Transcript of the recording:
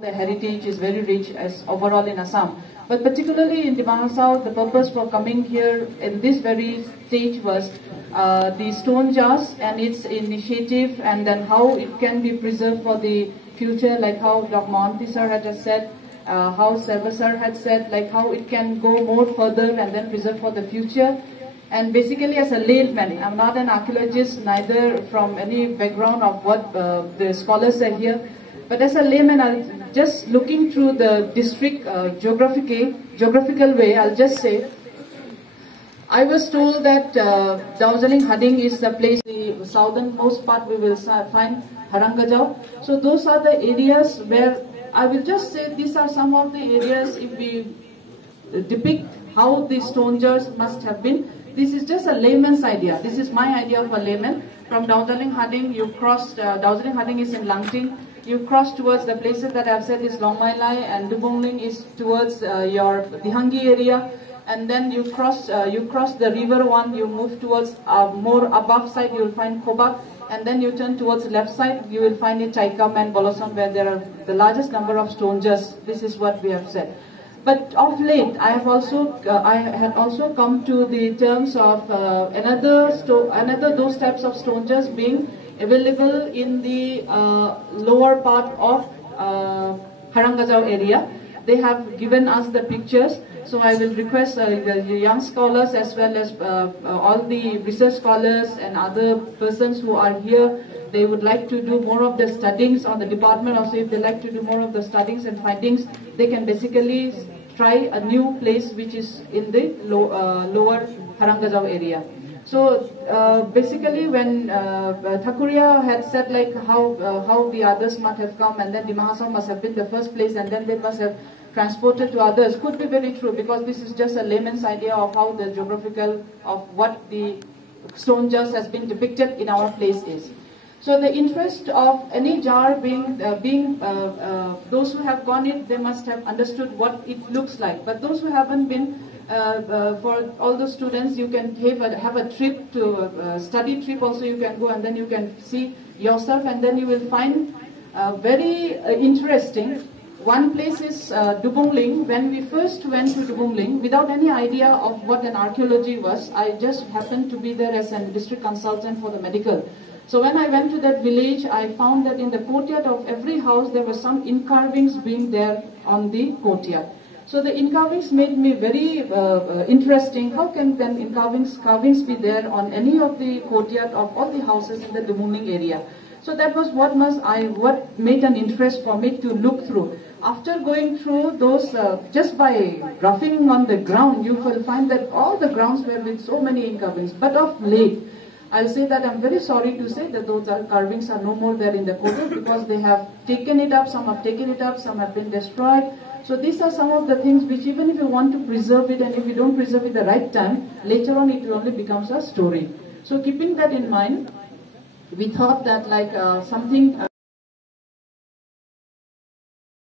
The heritage is very rich as overall in Assam. But particularly in Dima Hasao, the purpose for coming here in this very stage was the stone jars and its initiative, and then how it can be preserved for the future, like how Dr. Mohanty sir had just said, how Seva sir had said, like how it can go more further and then preserve for the future. And basically as a layman, I'm not an archaeologist, neither from any background of what the scholars are here. But as a layman, I'll just looking through the district geographical way, I'll just say, I was told that Darjeeling Hading is the place, the southernmost part we will find Harangajao. So those are the areas where I will just say these are some of the areas if we depict how the stone jars must have been. This is just a layman's idea. This is my idea of a layman. From Darjeeling Hading, you cross, Darjeeling Hading is in Langting. You cross towards the places that I've said is Longmailai, and Dubongling is towards your Dihangi area, and then you cross the river one. You move towards more above side. You will find Khobak, and then you turn towards left side. You will find it Chaikam and Bolosam, where there are the largest number of stone jars. This is what we have said. But of late, I had also come to the terms of another those types of stone jars being available in the lower part of Harangajao area. They have given us the pictures, so I will request the young scholars as well as all the research scholars and other persons who are here. They would like to do more of the studies on the department. Also, if they like to do more of the studies and findings, they can basically try a new place which is in the lower Harangajao area. So basically, when Thakuria had said like how the others must have come, and then Dima Hasao must have been the first place, and then they must have transported to others, could be very true, because this is just a layman's idea of how the geographical of what the stone jars has been depicted in our place is. So the interest of any jar being those who have gone it, they must have understood what it looks like. But those who haven't been, for all the students, you can have a trip to study trip also. You can go and then you can see yourself, and then you will find very interesting. One place is Dubongling. When we first went to Dubongling, without any idea of what an archaeology was, I just happened to be there as a district consultant for the medical. So when I went to that village, I found that in the courtyard of every house there were some in-carvings being there on the courtyard. So the in-carvings made me very interesting. How can then carvings be there on any of the courtyard of all the houses in the Dubongling area? So that was what made an interest for me to look through. After going through those, just by roughing on the ground, you will find that all the grounds were with so many in-carvings. But of late, I'll say that I'm very sorry to say that those carvings are no more there in the courtyard, because they have taken it up, some have taken it up, some have been destroyed. So these are some of the things which, even if you want to preserve it, and if you don't preserve it the right time, later on it only becomes a story. So keeping that in mind, we thought that like something